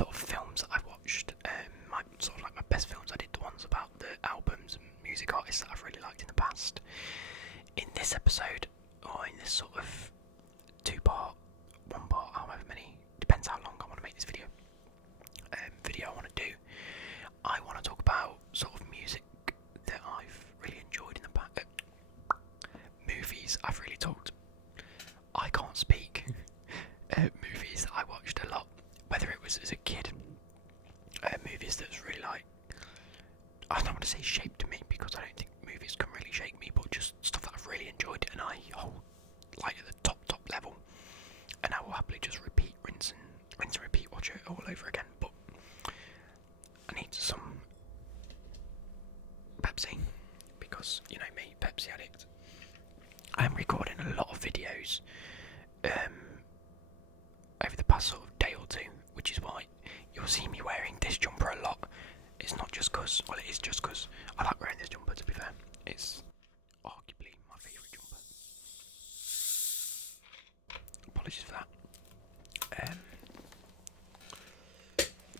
sort of films that I've watched, my best films. I did the ones about the albums and music artists that I've really liked in the past. In this episode, or in this sort of one part, however many, depends how long I want to make this video. I want to do. I want to talk about sort of music that I've really enjoyed in the past. Movies I've really talked. I can't speak. Movies I watched a lot, whether it was as a kid. Movies that's really like, I don't want to say shaped me because I don't think movies can really shape me, but just stuff that I've really enjoyed and I hold like at the top level, and I will happily just rinse and repeat, watch it all over again. But I need some Pepsi because you know me, Pepsi addict. I am recording a lot of videos over the past sort of day or two, which is why you'll see me wearing this jumper a lot. It's not just because, well, it is just because I like wearing this jumper, to be fair. It's arguably my favourite jumper. Apologies for that.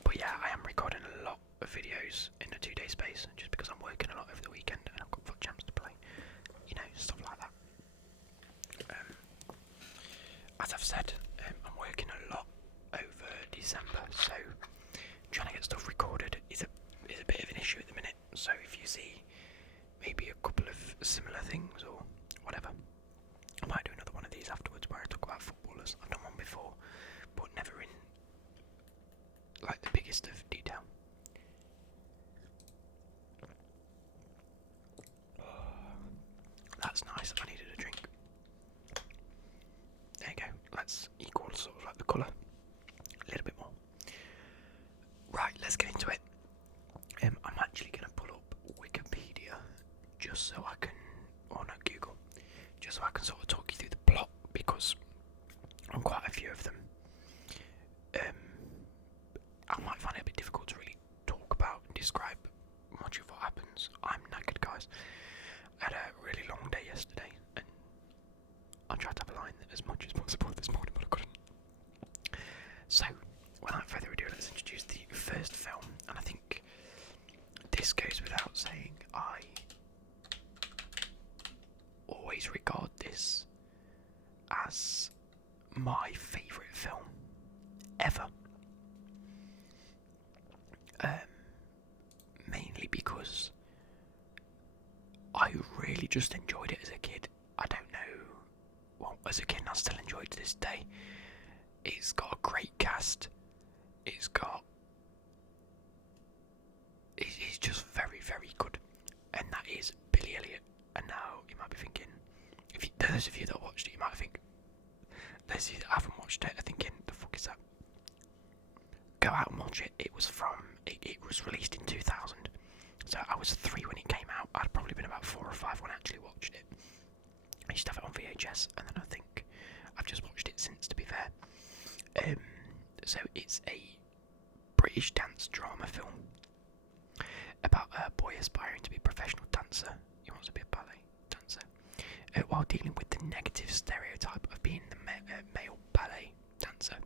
But yeah, I am recording a lot of videos in a 2-day space, just because I'm working a lot over the weekend and I've got foot jams to play. You know, stuff like that. As I've said, I'm working a lot over December, so trying to get stuff recorded is a bit of an issue at the minute. So if you see maybe a couple of similar things or whatever, I might do another one of these afterwards where I talk about footballers. I've done one before, but never in like the biggest of detail. That's nice. I needed a drink. There you go. Let's equal sort of like the colour a little bit more. Right, let's get into it. I'm actually going to pull up Wikipedia just so I can, or not Google, just so I can sort of talk you through the plot, because on quite a few of them, I might find it a bit difficult to really talk about and describe much of what happens. I'm knackered, guys. I had a really long day yesterday, and I tried to have a line as much as possible this morning, but I couldn't. So, without further ado, let's introduce the first film, and I think this goes without saying, I always regard this as my favourite film ever. Mainly because I really just enjoyed it as a kid. I don't know, well, as a kid, and I still enjoy it to this day. It's got a great cast. It's just very, very good, and that is Billy Elliot. And now you might be thinking, those of you that watched it, you might think, those of you that haven't watched it are thinking, the fuck is that? Go out and watch it. It was released in 2000, so I was 3 when it came out. I'd probably been about 4 or 5 when I actually watched it. I used to have it on VHS, and then I think I've just watched it since, to be fair. So it's a British dance drama film about a boy aspiring to be a professional dancer. He wants to be a ballet dancer, while dealing with the negative stereotype of being the male ballet dancer.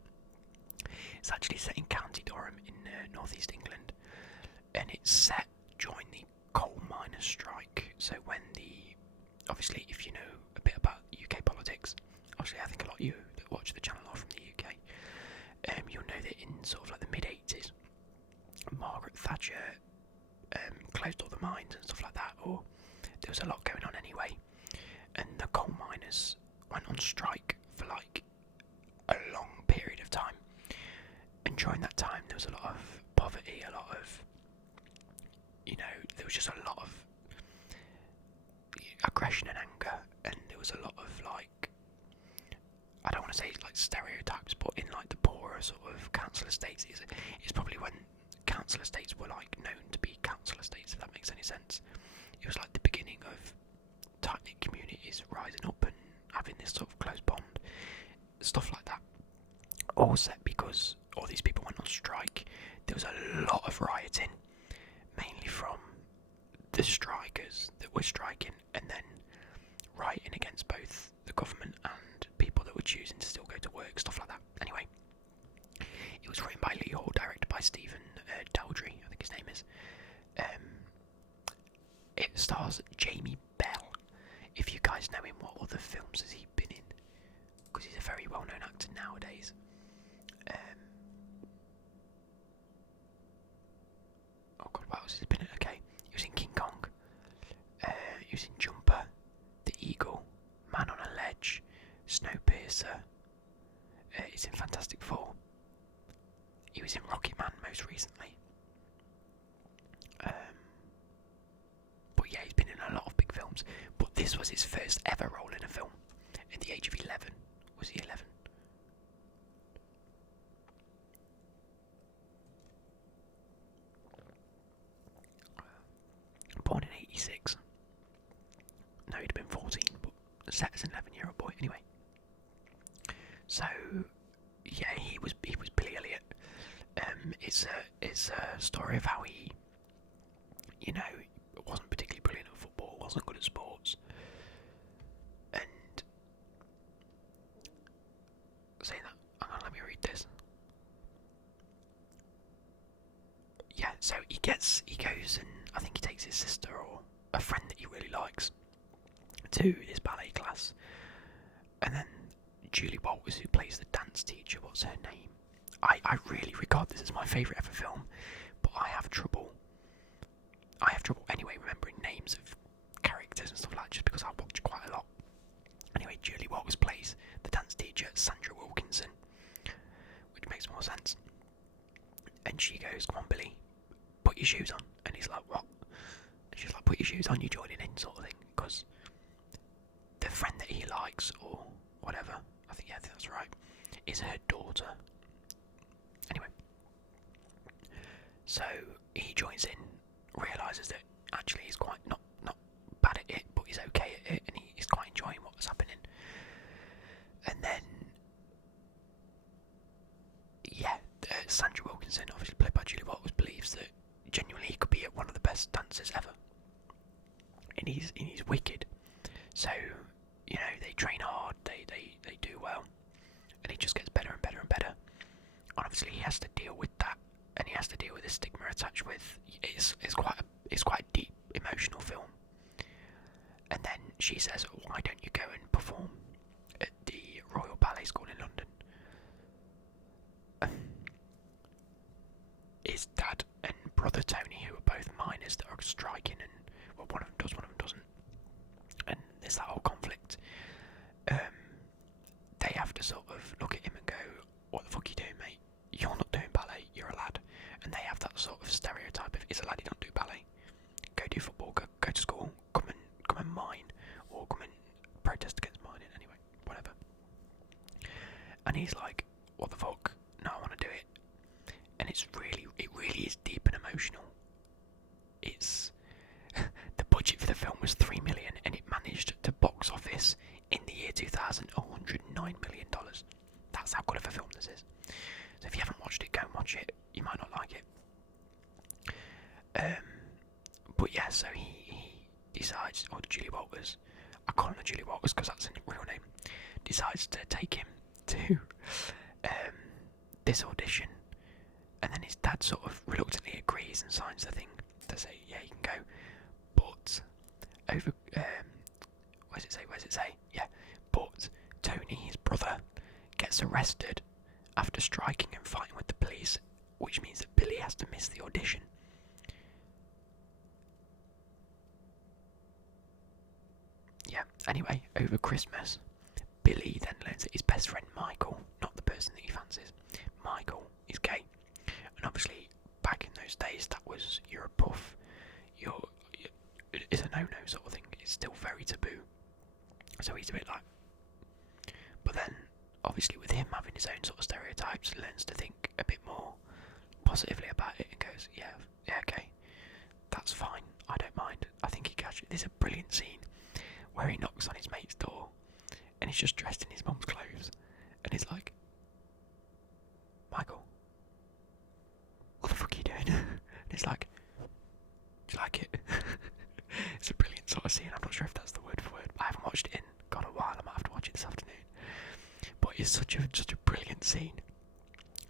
It's actually set in County Durham in northeast England, and it's set during the coal miners' strike. So when obviously, if you know a bit about UK politics, obviously I think a lot of you that watch the channel are from the UK, you'll know that in sort of like the mid-80s, Margaret Thatcher closed all the mines and stuff like that, or there was a lot going on anyway, and the coal miners went on strike for like a long period of time, and during that time there was a lot of poverty, a lot of, you know, there was just a lot of aggression and anger, and there was a lot of like, I don't want to say like stereotypes, but in like the poorer sort of council estates, it's probably when council estates were like known to be council estates, if that makes any sense. It was like the beginning of tight-knit communities rising up and having this sort of close bond, stuff like that. All set because all these people went on strike. There was a lot of rioting, mainly from the strikers that were striking, and then rioting against both the government and people that were choosing to still go to work, stuff like that. Anyway, it was written by Lee Hall, directed knowing what other films has he been in, because he's a very well-known actor nowadays. Oh god, what else has he been in? Okay, he was in King Kong. He was in Jumper, The Eagle, Man on a Ledge, Snowpiercer. He's in Fantastic Four. He was in Rocket Man most recently. But yeah, he's been in a lot of big films. But this was his first ever role in a film. At the age of 11. Was he 11? Born in 86. No, he'd been 14, but set as an 11-year-old boy anyway. So yeah, he was Billy Elliot. It's a story of how he, wasn't particularly brilliant at football, wasn't good at sports, and saying that, hang on, let me read this. Yeah, so he goes and I think he takes his sister or a friend that he really likes to his ballet class, and then Julie Walters, who plays the dance teacher, what's her name? I really regard this as my favourite ever film, but I have trouble anyway remembering names of characters and stuff like that, just because I watch quite a lot. Anyway, Julie Walters plays the dance teacher, Sandra Wilkinson, which makes more sense. And she goes, "Come on, Billy, put your shoes on." And he's like, "What?" And she's like, "Put your shoes on, you're joining in," sort of thing, because the friend that he likes, or whatever, I think that's right, is her daughter. Anyway, so he joins in, realises that actually he's quite not bad at it, but he's okay at it, and he's quite enjoying what's happening. And then, yeah, Sandra Wilkinson, obviously played by Julie Walters, believes that genuinely he could be one of the best dancers ever, and he's wicked. So they train hard, they do well, and he just gets better and better and better. And obviously he has to deal with that, and he has to deal with the stigma attached with it's quite a deep emotional film. And then she says, "Why don't you go and perform at the Royal Ballet School in London?" His dad and brother Tony, who are both miners that are striking, and well, one of them does, one of them doesn't, and there's that whole conflict. They have to sort of look at him and go, "What the fuck are you doing, mate? You're not doing ballet, you're a lad." And they have that sort of stereotype of, "It's a lad, you don't do ballet. Go do football, go to school, come and mine, or come and protest against mining," anyway, whatever. And he's like, "What the fuck? No, I want to do it." And it really is deep and emotional. It's the budget for the film was $3 million, and it managed to box office in the year 2000 $109 million. That's how good of a film this is. So if you haven't watched it, go and watch it. You might not like it. But yeah, so he decides, or Julie Walters, I call her Julie Walters because that's her real name, decides to take him to this audition, and then his dad sort of reluctantly agrees and signs the thing to say, "Yeah, you can go." But over, where's it say? Yeah, but Tony, his brother, gets arrested after striking and fighting with the police, which means that Billy has to miss the audition. Yeah, anyway, over Christmas, Billy then learns that his best friend Michael, not the person that he fancies, Michael, is gay. And obviously, back in those days, that was, you're a puff, it's a no-no sort of thing, it's still very taboo. So he's a bit like, but then, obviously with him having his own sort of stereotypes, he learns to think a bit more positively about it and goes, yeah, okay, that's fine, I don't mind. I think he catches, there's a brilliant scene where he knocks on his mate's door, and he's just dressed in his mum's clothes, and he's like, "Michael, what the fuck are you doing?" And he's like, "Do you like it?" It's a brilliant sort of scene. I'm not sure if that's the word for word. I haven't watched it in a while. I might have to watch it this afternoon. But it's such a brilliant scene.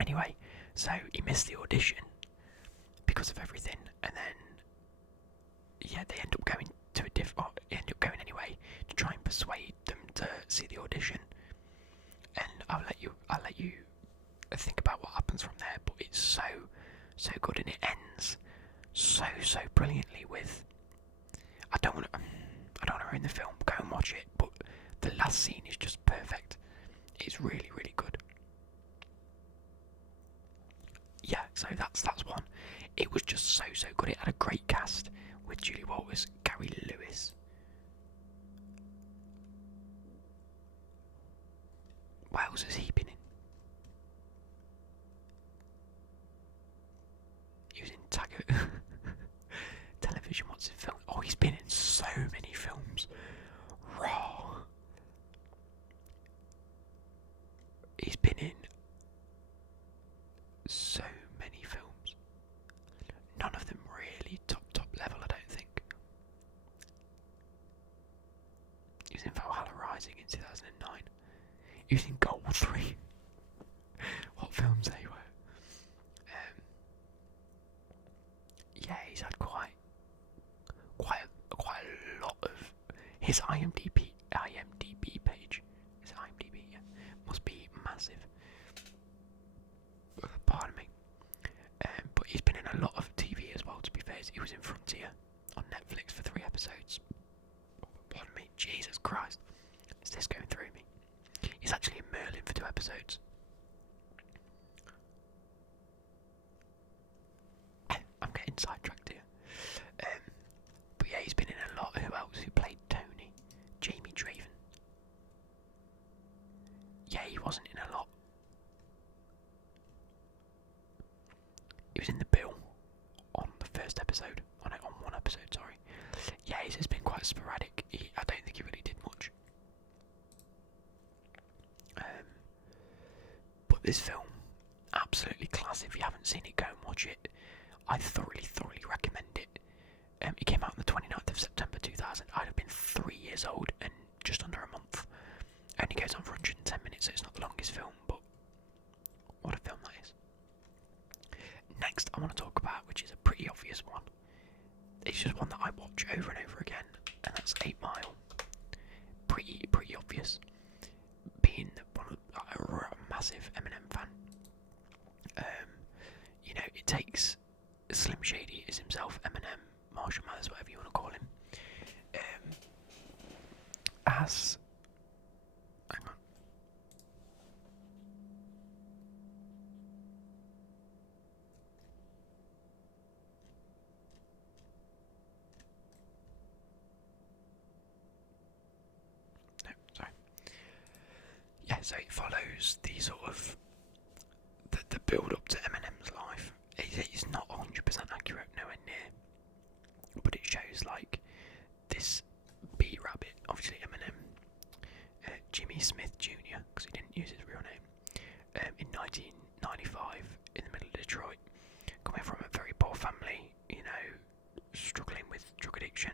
Anyway, so he missed the audition because of everything, and then yeah, they end up going to he ended up going anyway to try and persuade them to see the audition, and I'll let you think about what happens from there. But it's so good, and it ends so brilliantly with. I don't want to ruin the film. Go and watch it, but the last scene is just perfect. It's really good. Yeah, so that's one. It was just so good. It had a great cast with Julie Walters, Gary Lewis. What else has he been in? He was in Taggart. Television, what's his film? Oh, he's been in so many films. Raw. He's been in so many films. None of them really top level, I don't think. He was in Valhalla Rising in 2009. He was in Goal 3. What films they were. Yeah, he's had quite a lot of his IMDb page. His IMDb, yeah, must be massive. Pardon me. But he's been in a lot of TV as well. To be fair, he was in Frontier on Netflix for 3 episodes. Pardon me, Jesus Christ, is this going through me? He's actually in Merlin for 2 episodes. I'm getting sidetracked here. But yeah, he's been in a lot. Who else? Who played Tony? Jamie Draven. Yeah, he wasn't in a lot. He was in the bill on the first episode. On one episode, sorry. Yeah, he's been quite sporadic. I don't think he really did much. But this film, absolutely class. If you haven't seen it, go and watch it. I thoroughly recommend it. It came out on the 29th of September 2000. I'd have been 3 years old and just under a month. Only goes on for 110 minutes, so it's not the longest film, but what a film that is. Next, I want to talk about, which is a pretty obvious one. It's just one that I watch over and over again, and that's 8 Mile. Pretty obvious. Being a massive Eminem fan. It takes Slim Shady is himself, Eminem, Marshall Mathers, whatever you want to call him, as... Hang on. No, sorry. Yeah, so it follows the sort of the build up to Eminem's life. It's not 100% accurate, nowhere near, but it shows like this B-Rabbit, obviously Eminem, Jimmy Smith Jr., because he didn't use his real name, in 1995 in the middle of Detroit, coming from a very poor family, struggling with drug addiction.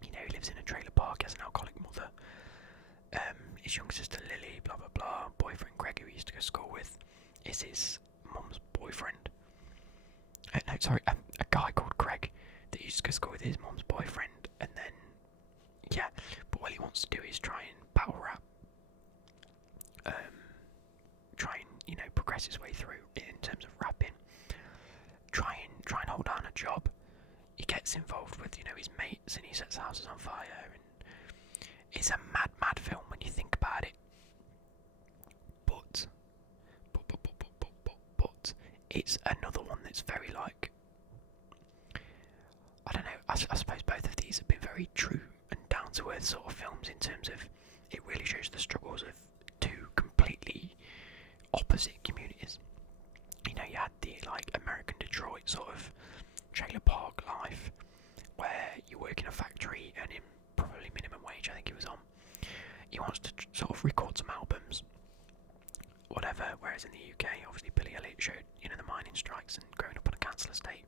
He lives in a trailer park, has an alcoholic mother, his young sister Lily, blah blah blah, boyfriend Greg, who he used to go to school with, is his mum's boyfriend. A guy called Greg that he used to go to school with his mum's boyfriend, and then, yeah, but what he wants to do is try and battle rap, try and, progress his way through in terms of rapping, try and hold down a job. He gets involved with, his mates, and he sets houses on fire, and it's a mad film when you think about it. But it's another one that's very like, I don't know, I suppose both of these have been very true and down to earth sort of films in terms of it really shows the struggles of 2 completely opposite communities. You had the like American Detroit sort of trailer park life where you work in a factory earning probably minimum wage, I think he was on. He wants to sort of record some albums, whatever, whereas in the UK, obviously Billy Elliot showed, the mining strikes and growing up on a council estate,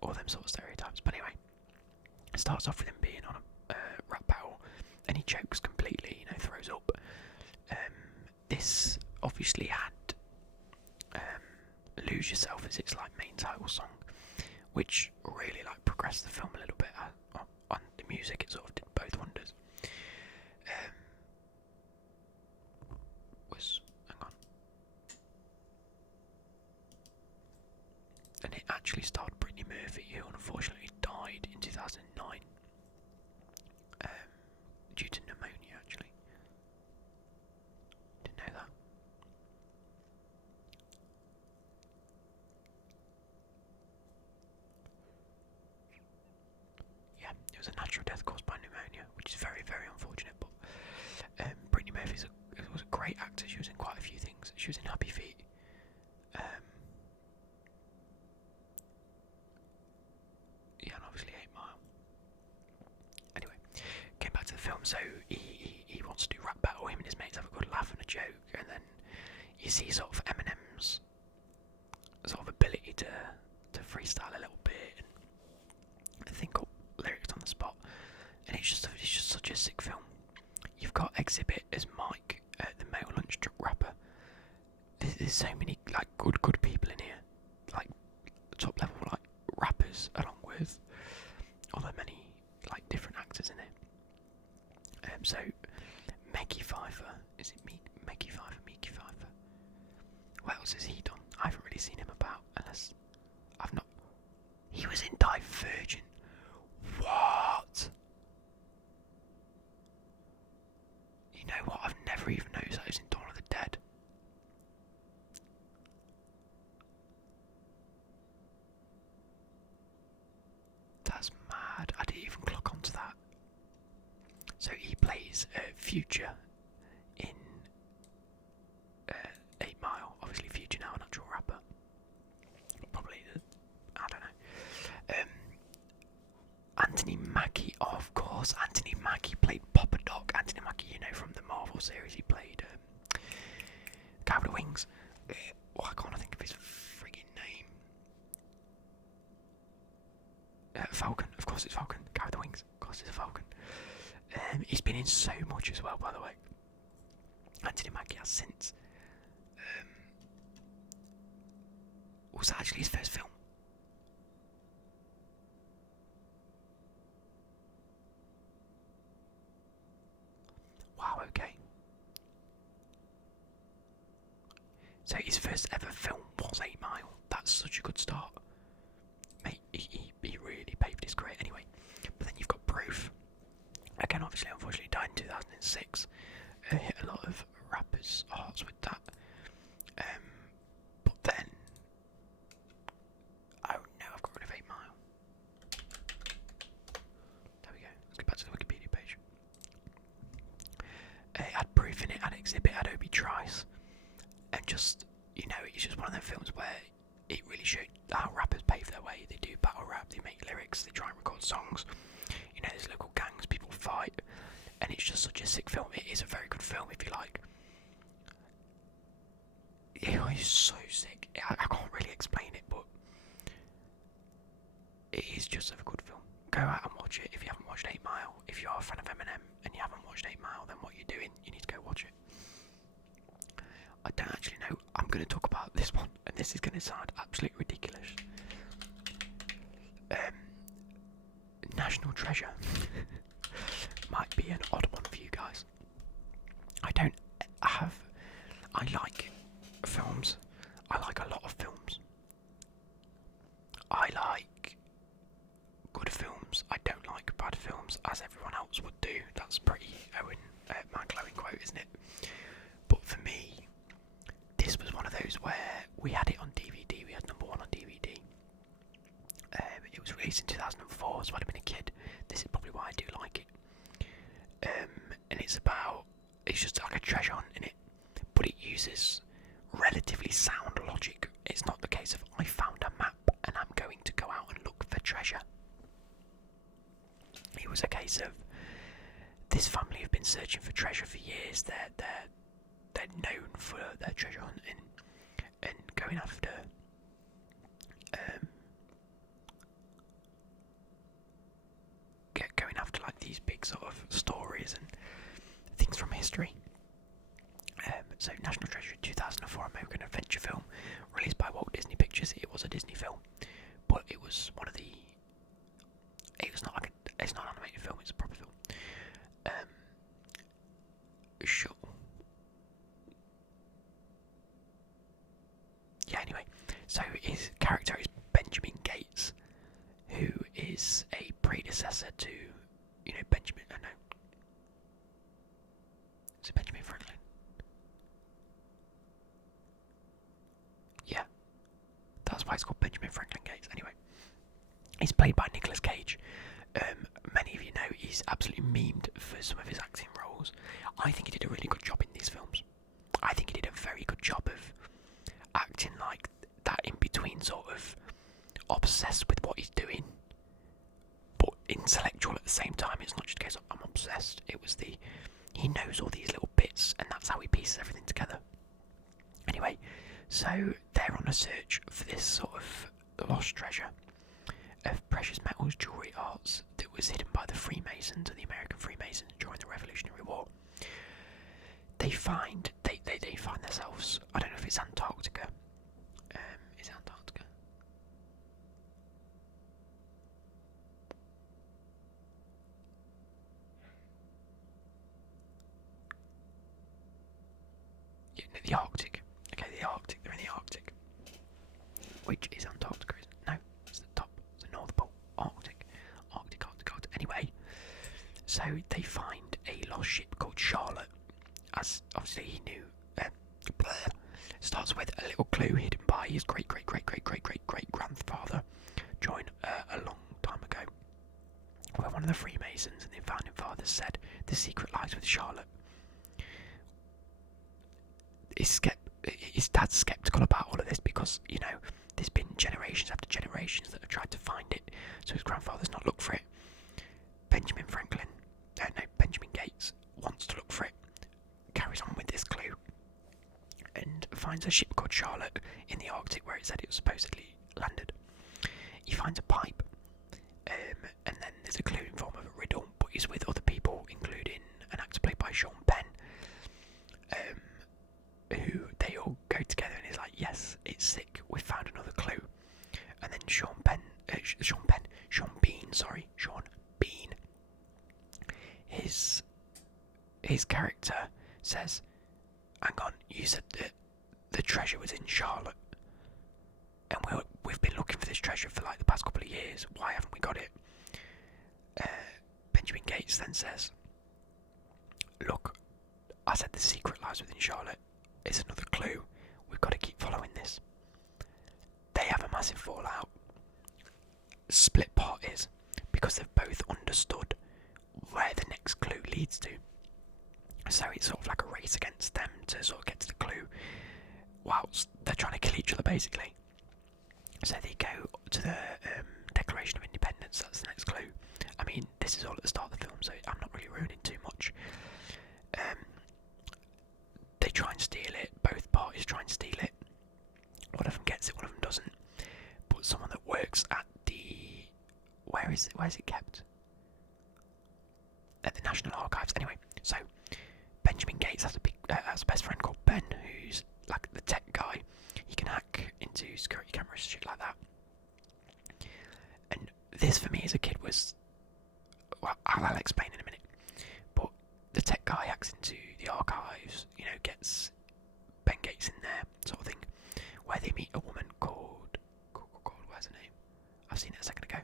all them sort of stereotypes. But anyway, it starts off with him being on a rap battle, and he chokes completely, throws up. This obviously had Lose Yourself as its like main title song, which really like progressed the film a little bit. On the music, it sort of did both wonders. was a natural death caused by pneumonia, which is very, very unfortunate. But Brittany Murphy was a great actor. She was in quite a few things. She was in Happy Feet. Yeah, and obviously 8 Mile. Anyway, came back to the film. So he wants to do rap battle. Him and his mates have a good laugh and a joke, and then you see sort of Eminem's sort of ability to freestyle a little bit and think up lyrics on the spot, and it's just such a sick film. You've got Exhibit as Mike, the male lunch truck rapper. There's so many like good people in here, like top level like rappers, along with other many like different actors in it. So Meggy Pfeiffer, is it Meggy Pfeiffer? Meeky Pfeiffer? What else has he done? I haven't really seen him about, unless I've not. He was in Divergent. What? You know what? I've never even noticed that he was in Dawn of the Dead. That's mad. I didn't even clock onto that. So he plays Future in 8 Mile. Obviously, Future now an actual rapper. Probably, I don't know. Anthony Mackie, of course. Anthony Mackie played Papa Doc. Anthony Mackie, you know, from the Marvel series, he played Guy with the Wings. I can't think of his friggin' name. Falcon, of course it's Falcon. Guy with the Wings, of course it's a Falcon. He's been in so much as well, by the way. Anthony Mackie has since. Was that actually his first film? Wow, okay. So his first ever film was 8 Mile. That's such a good start. Mate, he really paved his career anyway. But then you've got Proof. Again, obviously, unfortunately, died in 2006. Hit a lot of rappers' hearts with that. But then... Oh no, I've got rid of 8 Mile. There we go. Let's get back to the Wikipedia page. It had Proof in it, had Exhibit, had Obi Trice. And just, you know, it's just one of them films where it really showed how rappers pave their way. They do battle rap, they make lyrics, they try and record songs. You know, there's local gangs, people fight. And it's just such a sick film. It is a very good film, if you like. It's so sick. I can't really explain it, but it is just a good film. Go out and watch it if you haven't watched 8 Mile. If you're a fan of Eminem and you haven't watched 8 Mile, then what you're doing, you need to go watch it. I don't actually know. I'm going to talk about this one, and this is going to sound absolutely ridiculous. National Treasure might be an odd one for you guys. I like films. I like a lot of films. I like good films. I don't like bad films, as everyone else would do. That's pretty Mark Owen quote, isn't it? But for me, this was one of those where we had it on DVD. We had number 1 on DVD. It was released in 2004, so I'd have been a kid. This is probably why I do like it. And it's just like a treasure hunt in it, but it uses relatively sound logic. It's not the case of I found a map and I'm going to go out and look for treasure. It was a case of this family have been searching for treasure for years. They're known for their treasure hunting and going after like these big sort of stories and things from history. So National Treasure, 2004 American adventure film, released by Walt Disney Pictures. It was a Disney film, but it was one of the. It's not an animated film. It's a proper film. Sure. Yeah. Anyway, so his character is Benjamin Gates, who is a predecessor to, you know, Benjamin. Oh no. Is it Benjamin Franklin? Yeah. That's why it's called Benjamin Franklin Gates. Anyway, he's played by Nicolas Cage. Many of with some of his acting roles. I think he did a really good job in these films. I think he did a very good job of acting like that in between, sort of obsessed with what he's doing, but intellectual at the same time. It's not just a case of I'm obsessed. It was he knows all these little bits, and that's how he pieces everything together. Anyway, so they're on a search for this sort of lost treasure of precious metals, jewellery, arts that was hidden by the Freemasons and the American Freemasons during the Revolutionary War. They find themselves. I don't know if it's Antarctica. Is it Antarctica? Yeah, no, the Arctic. Okay, the Arctic. They're in the Arctic. Which is Antarctica? No, it's the top. It's the North Pole. Arctic. Anyway, so they find a lost ship called Charlotte. As obviously he knew. Starts with a little clue hidden by his great grandfather, joined a long time ago, where one of the Freemasons and the founding fathers said the secret lies with Charlotte. His dad's sceptical about all of this because, you know, there's been generations after generations that have tried to find it, so his grandfather's not looked for it. Benjamin Gates wants to look for it, carries on with this clue, and finds a ship called Charlotte in the Arctic where it said it was supposedly landed. He finds a pipe, and then there's a clue in form of a riddle, but he's with other people, including an actor played by Sean Penn, who they all go together and he's like, yes, it's sick, we found another clue. And then Sean Bean, his character says, hang on, you said that the treasure was in Charlotte, and we've been looking for this treasure for like the past couple of years, why haven't we got it? Benjamin Gates then says, look, I said the secret lies within Charlotte, it's another clue, we've got to keep following this. They have a massive fallout, split parties, because they've both understood where the next clue leads to. So it's sort of like a race against them to sort of get to the clue, whilst they're trying to kill each other basically. So they go to the Declaration of Independence, that's the next clue. I mean, this is all at the start of the film, so I'm not really ruining too much. They try and steal it, both parties try and steal it. One of them gets it, one of them doesn't. But someone that works at the... Where is it kept? At the National Archives. Anyway, so Benjamin Gates has a best friend called Ben, who's like the tech guy. He can hack into security cameras, shit like that. And this for me as a kid was... Well, I'll explain in a minute. But the tech guy hacks into the archives, you know, gets Ben Gates in there, sort of thing, where they meet a woman called where's her name? I've seen it a second ago.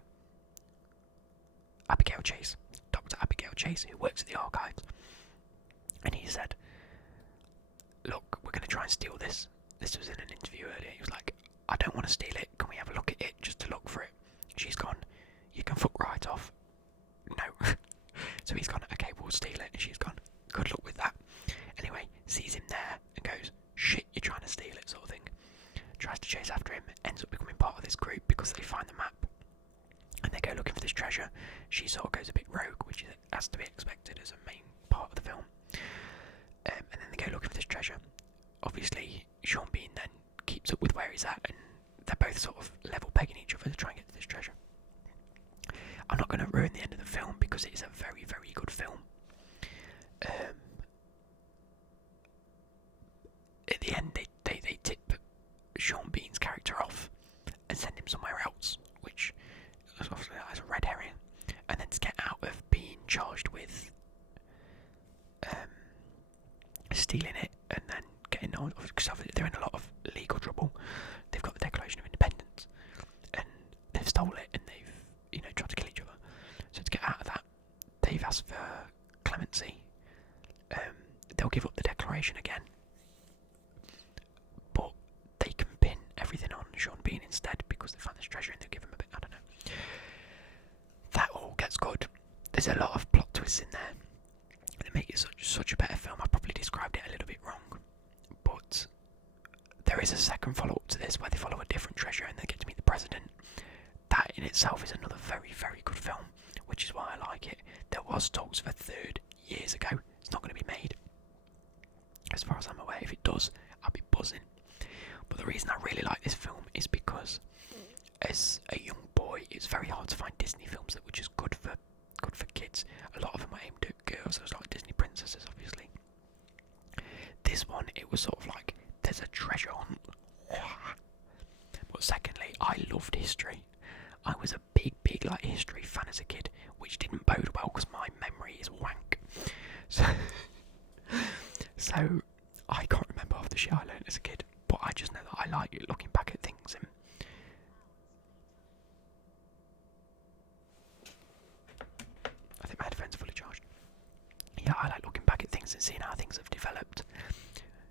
Abigail Chase. Dr. Abigail Chase, who works at the archives. And he said, look, we're going to try and steal this. This was in an interview earlier. He was like, I don't want to steal it. Can we have a look at it just to look for it? She's gone, you can fuck right off. No. So he's gone, okay, we'll steal it. And she's gone, good luck with that. Anyway, sees him there and goes, shit, you're trying to steal it, sort of thing. Tries to chase after him, ends up becoming part of this group because they find the map. And they go looking for this treasure. She sort of goes a bit rogue, which has to be expected as a main part of the film. And then they go looking for this treasure. Obviously, Sean Bean then keeps up with where he's at, and they're both sort of level pegging each other to try and get to this treasure. I'm not going to ruin the end of the film because it is a very, very good film. At the end, they tip Sean Bean's character off and send him somewhere else, which is obviously as a red herring. And then to get out of being charged with stealing it and then getting on, because they're in a lot of legal trouble. They've got the Declaration of Independence and they've stolen it and they've, you know, tried to kill each other. So to get out of that, they've asked for clemency. They'll give up the declaration again, but they can pin everything on Sean Bean instead because they found this treasure and they'll give him a bit, I don't know. That all gets good. There's a lot of plot twists in there. make it such a better film. I probably described it a little bit wrong, but there is a second follow-up to this where they follow a different treasure and they get to meet the president. That in itself is another very, very good film, which is why I like it. There was talks of a third years ago. It's not going to be made, as far as I'm aware. If it does, I'll be buzzing. But the reason I really like this film is because, as a young boy, it's very hard to find Disney films that were just good for kids. A lot of them were aimed at girls. There was like Disney princesses, obviously. This one, it was sort of like there's a treasure hunt. But secondly, I loved history. I was a big like history fan as a kid, which didn't bode well because my memory is wank. So I can't remember half the shit I learned as a kid, but I just know that I like looking back at things and I think my headphones are fully charged. Yeah, I like looking back at things and seeing how things have developed,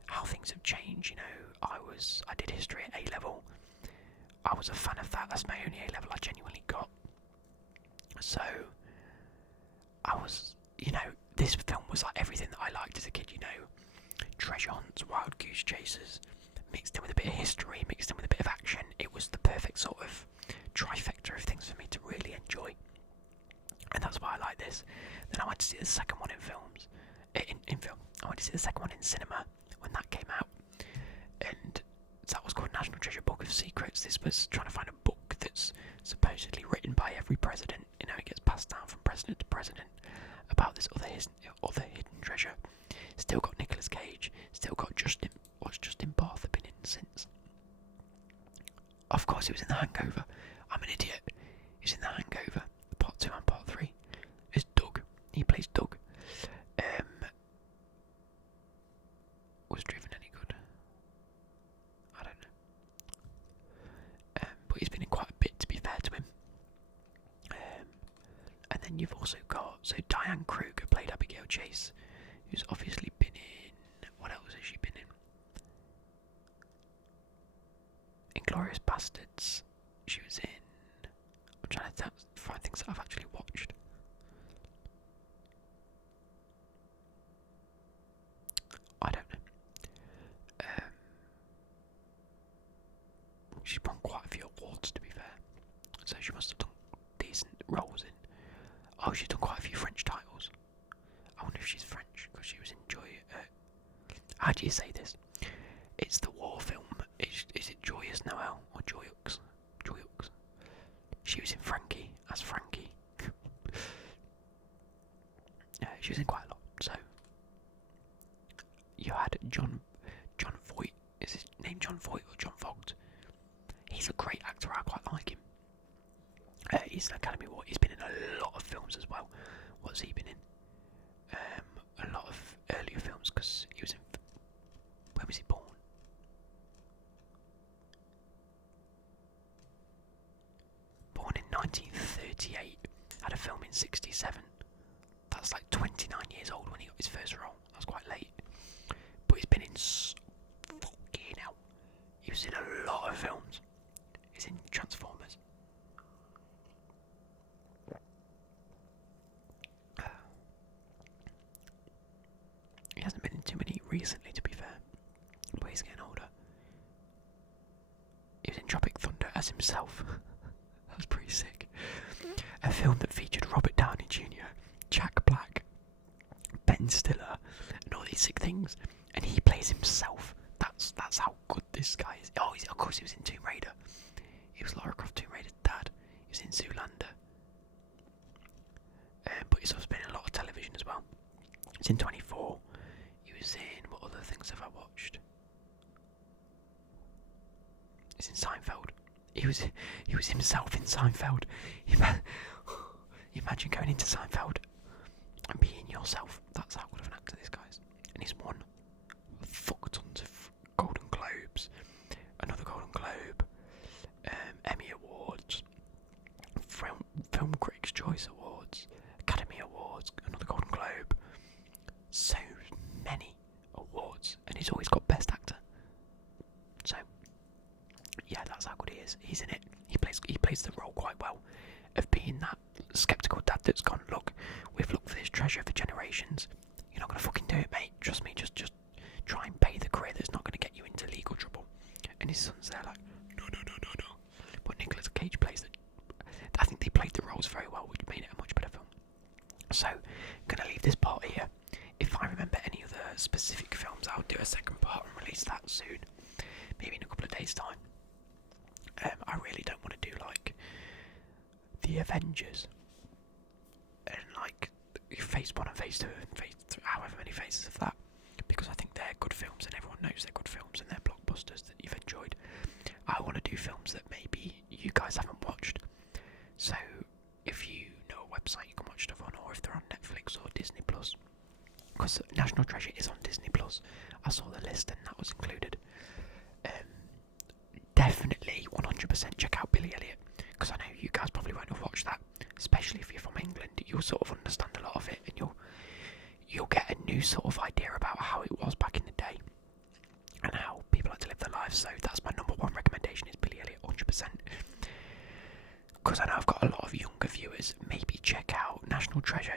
how things have changed. You know, I did history at A level. I was a fan of that. That's my only A level I genuinely got. So I was, you know, this film was like everything that I liked as a kid. You know, treasure hunts, wild goose chases, mixed in with a bit of history, mixed in with a bit of action. It was the perfect sort of trifecta of things for me to really enjoy. And that's why I like this. Then I went to see the second one in films. In film. I went to see the second one in cinema when that came out. And that was called National Treasure Book of Secrets. This was trying to find a book that's supposedly written by every president. You know, it gets passed down from president to president about this other hidden treasure. Still got Nicolas Cage. Still got Justin. What's Justin Bartha been in since? Of course, he was in The Hangover. I'm an idiot. He's in The Hangover, Part 2 and Part 3. It's Doug. He plays Doug. Was Driven any good? I don't know. But he's been in quite a bit, to be fair to him. And then you've also got, so Diane Kruger played Abigail Chase, who's obviously been in, what else has she been in? Inglourious Bastards. She was in, I'm trying to find things that I've actually watched. I don't know. She's won quite a few awards, to be fair. So she must have done decent roles in. Oh, she's done quite a few French titles. I wonder if she's French, because she was in Joy. How do you say this? It's the war film. Is it Joyous Noel or Joyux? Joyux. She was in Frankie as Frankie. She was in quite a lot. So you had John Voight. Is his name John Voight or John Vogt? He's a great actor. I quite like him. He's an Academy Award. He's been in a lot of films as well. What's he been in? A lot of earlier films, because he was in. When was he born? Born in 1938. Had a film in 1967. That's like 29 years old when he got his first role. That's quite late. But he's been in fucking hell. He was in a lot of films. He's in Transformers. He hasn't been in too many recently, to be fair. But he's getting older. He was in Tropic Thunder as himself. That was pretty sick. A film that featured Robert Downey Jr., Jack Black, Ben Stiller, and all these sick things. And he plays himself. That's how good this guy is. Oh, of course he was in Tomb Raider. He was Lara Croft Tomb Raider's dad. He was in Zoolander. But he's also been in a lot of television as well. He's in 24. He was in, what other things have I watched? He's in Seinfeld. He was himself in Seinfeld. Imagine going into Seinfeld and being yourself. That's how good of an actor this guy is. And he's won fuck tons of Golden Globes, another Golden Globe, Emmy Awards, Film Critics' Choice Awards, Academy Awards, another Golden Globe. So many awards, and he's always got Best Actor. So yeah, that's how good he is. He's in it. He plays the role quite well of being that skeptical dad that's gone, look, we've looked for this treasure for generations. specific films. I'll do a second part and release that soon, maybe in a couple of days' time. I really don't want to do like the Avengers and like phase 1 and phase 2 and phase 3, however many phases of that, because I think they're good films and everyone knows they're good films and they're blockbusters that you've enjoyed. I want to do films that maybe you guys haven't watched. So if you know a website you can watch stuff on, or if they're on Netflix or Disney Plus, because National Treasure is on Disney Plus. I saw the list and that was included. Definitely 100% check out Billy Elliot, because I know you guys probably won't have watched that, especially if you're from England. You'll sort of understand a lot of it, and you'll get a new sort of idea about how it was back in the day and how people like to live their lives. So that's my number one recommendation, is Billy Elliot, 100%. Because I know I've got a lot of younger viewers. Maybe check out National Treasure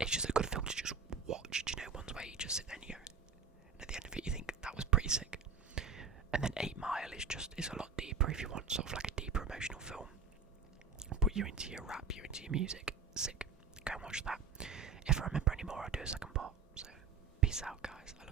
it's just a good film to just watch. Do you know, ones where you just sit there and at the end of it you think that was pretty sick. And then 8 Mile is a lot deeper if you want sort of like a deeper emotional film. Put you into your rap, you into your music. Sick. Go and watch that. If I remember any more, I'll do a second part. So, peace out, guys. I love you.